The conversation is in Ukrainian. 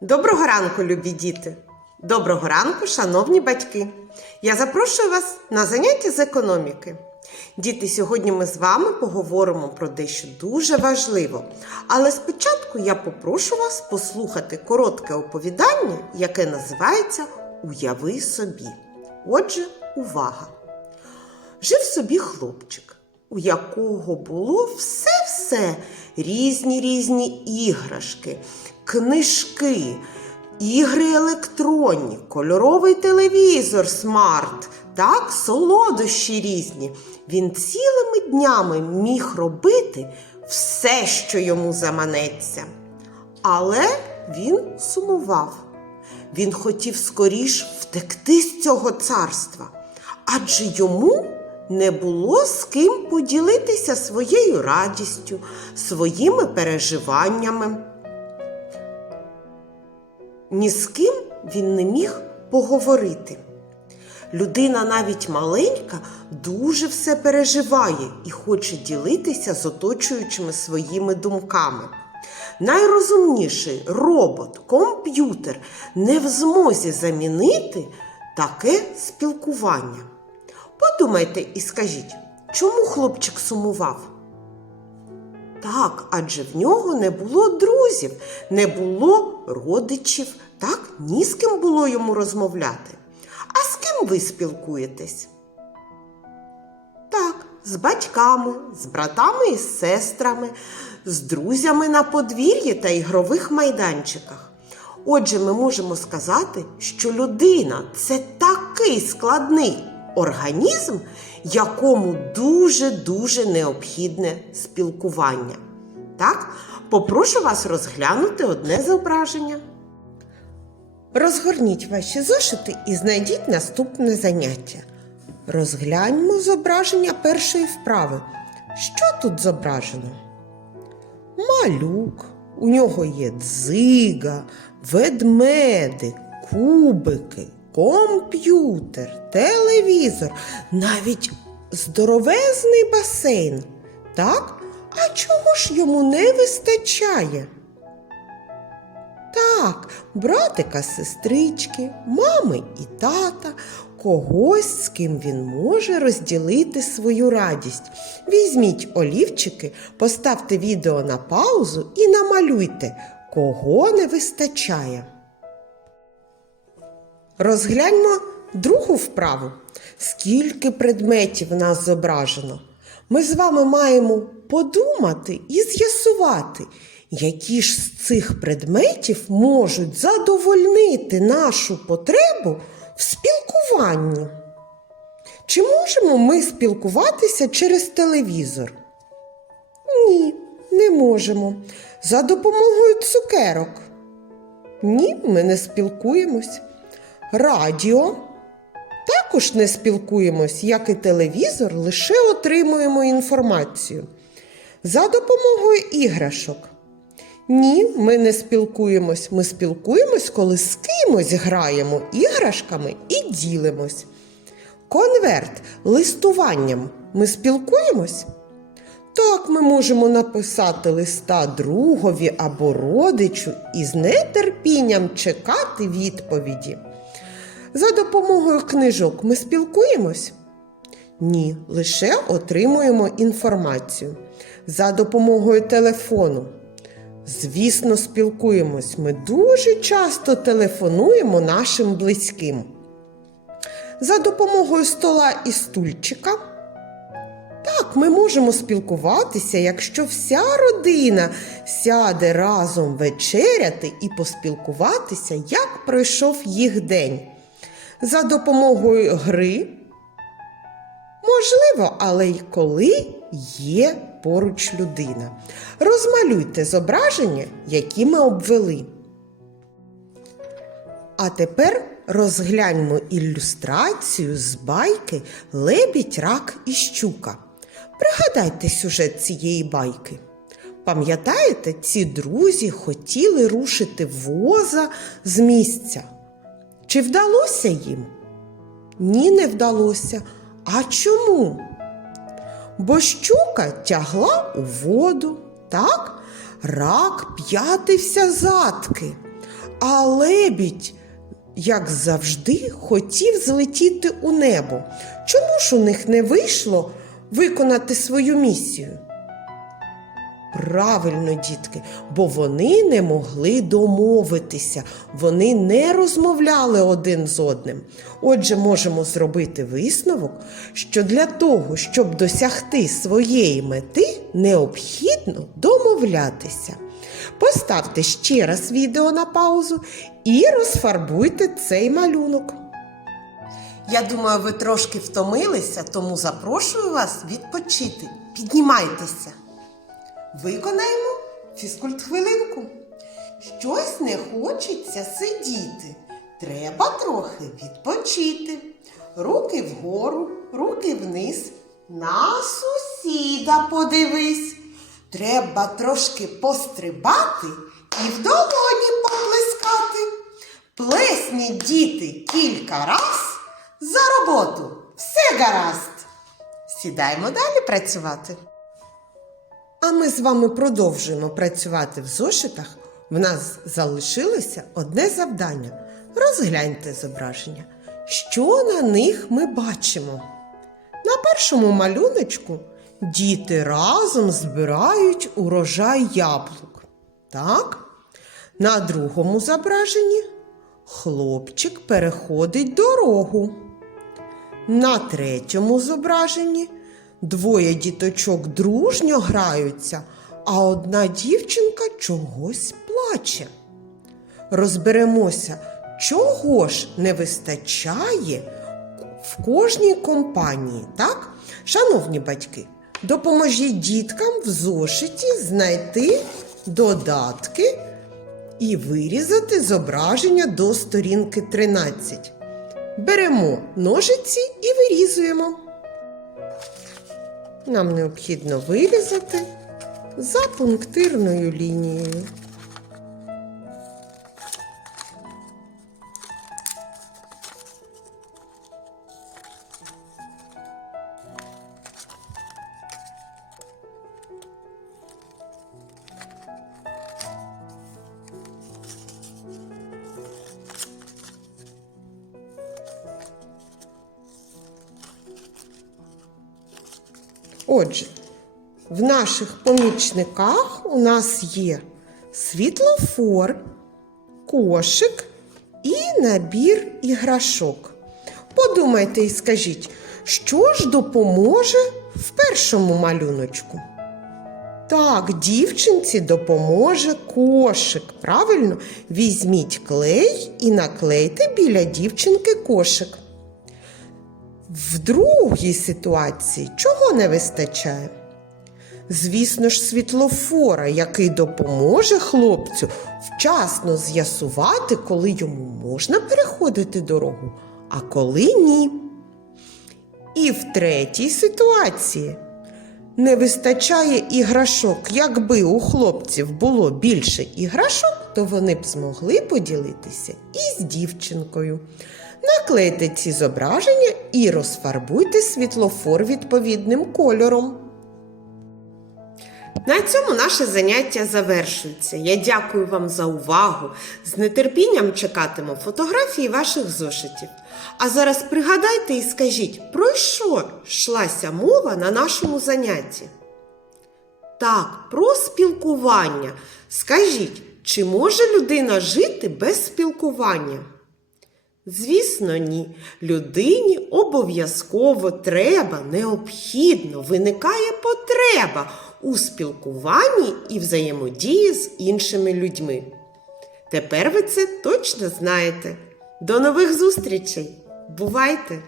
Доброго ранку, любі діти! Доброго ранку, шановні батьки! Я запрошую вас на заняття з економіки. Діти, сьогодні ми з вами поговоримо про дещо дуже важливо. Але спочатку я попрошу вас послухати коротке оповідання, яке називається Уяви собі. Отже, увага! Жив собі хлопчик, у якого було все-все різні різні іграшки, книжки, ігри електронні, кольоровий телевізор смарт, так, солодощі різні. Він цілими днями міг робити все, що йому заманеться. Але він сумував. Він хотів скоріш втекти з цього царства, адже йому не було з ким поділитися своєю радістю, своїми переживаннями. Ні з ким він не міг поговорити. Людина навіть маленька дуже все переживає і хоче ділитися з оточуючими своїми думками. Найрозумніший робот, комп'ютер не в змозі замінити таке спілкування. Подумайте і скажіть, чому хлопчик сумував? Так, адже в нього не було друзів, не було родичів, так, ні з ким було йому розмовляти. А з ким ви спілкуєтесь? Так, з батьками, з братами і сестрами, з друзями на подвір'ї та ігрових майданчиках. Отже, ми можемо сказати, що людина це такий складний організм, якому дуже-дуже необхідне спілкування. Так, попрошу вас розглянути одне зображення. Розгорніть ваші зошити і знайдіть наступне заняття. Розгляньмо зображення першої вправи. Що тут зображено? Малюк, у нього є дзига, ведмедик, кубики, комп'ютер, телевізор, навіть здоровезний басейн. Так? А чого ж йому не вистачає? Так, братика, сестрички, мами і тата, когось, з ким він може розділити свою радість. Візьміть олівчики, поставте відео на паузу і намалюйте, кого не вистачає. Розгляньмо другу вправу. Скільки предметів нас зображено? Ми з вами маємо подумати і з'ясувати, які ж з цих предметів можуть задовольнити нашу потребу в спілкуванні. Чи можемо ми спілкуватися через телевізор? Ні, не можемо. За допомогою цукерок. Ні, ми не спілкуємось. Радіо. Також не спілкуємось, як і телевізор, лише отримуємо інформацію. За допомогою іграшок. Ні, ми не спілкуємось. Ми спілкуємось, коли з кимось граємо іграшками і ділимось. Конверт листуванням ми спілкуємось? Так, ми можемо написати листа другові або родичу і з нетерпінням чекати відповіді. За допомогою книжок ми спілкуємось? Ні, лише отримуємо інформацію. За допомогою телефону. Звісно, спілкуємось. Ми дуже часто телефонуємо нашим близьким. За допомогою стола і стульчика. Ми можемо спілкуватися, якщо вся родина сяде разом вечеряти і поспілкуватися, як пройшов їх день. За допомогою гри. Можливо, але й коли є поруч людина. Розмалюйте зображення, які ми обвели. А тепер розгляньмо ілюстрацію з байки Лебідь, рак і щука. Пригадайте сюжет цієї байки. Пам'ятаєте, ці друзі хотіли рушити воза з місця. Чи вдалося їм? Ні, не вдалося. А чому? Бо щука тягла у воду, так? Рак п'ятився задки, а лебідь, як завжди, хотів злетіти у небо. Чому ж у них не вийшло виконати свою місію? Правильно, дітки, бо вони не могли домовитися, вони не розмовляли один з одним. Отже, можемо зробити висновок, що для того, щоб досягти своєї мети, необхідно домовлятися. Поставте ще раз відео на паузу і розфарбуйте цей малюнок. Я думаю, ви трошки втомилися, тому запрошую вас відпочити. Піднімайтеся. Виконаємо фізкульт хвилинку. Щось не хочеться сидіти. Треба трохи відпочити. Руки вгору, руки вниз. На сусіда подивись. Треба трошки пострибати і в долоні поплескати. Плесніть діти кілька раз за роботу. Все гаразд. Сідаємо далі працювати. А ми з вами продовжуємо працювати в зошитах. В нас залишилося одне завдання. Розгляньте зображення. Що на них ми бачимо? На першому малюночку діти разом збирають урожай яблук. Так? На другому зображенні хлопчик переходить дорогу. На третьому зображенні двоє діточок дружньо граються, а одна дівчинка чогось плаче. Розберемося, чого ж не вистачає в кожній компанії, так? Шановні батьки, допоможіть діткам в зошиті знайти додатки і вирізати зображення до сторінки 13. Беремо ножиці і вирізуємо. Нам необхідно вирізати за пунктирною лінією. Отже, в наших помічниках у нас є світлофор, кошик і набір іграшок. Подумайте і скажіть, що ж допоможе в першому малюночку? Так, дівчинці допоможе кошик. Правильно? Візьміть клей і наклейте біля дівчинки кошик. В другій ситуації чого не вистачає? Звісно ж, світлофора, який допоможе хлопцю вчасно з'ясувати, коли йому можна переходити дорогу, а коли ні. І в третій ситуації не вистачає іграшок. Якби у хлопців було більше іграшок, то вони б змогли поділитися і з дівчинкою. Наклейте ці зображення і розфарбуйте світлофор відповідним кольором. На цьому наше заняття завершується. Я дякую вам за увагу. З нетерпінням чекатиму фотографії ваших зошитів. А зараз пригадайте і скажіть, про що йшлася мова на нашому занятті? Так, про спілкування. Скажіть, чи може людина жити без спілкування? Звісно, ні. Людині обов'язково треба, необхідно, виникає потреба у спілкуванні і взаємодії з іншими людьми. Тепер ви це точно знаєте. До нових зустрічей! Бувайте!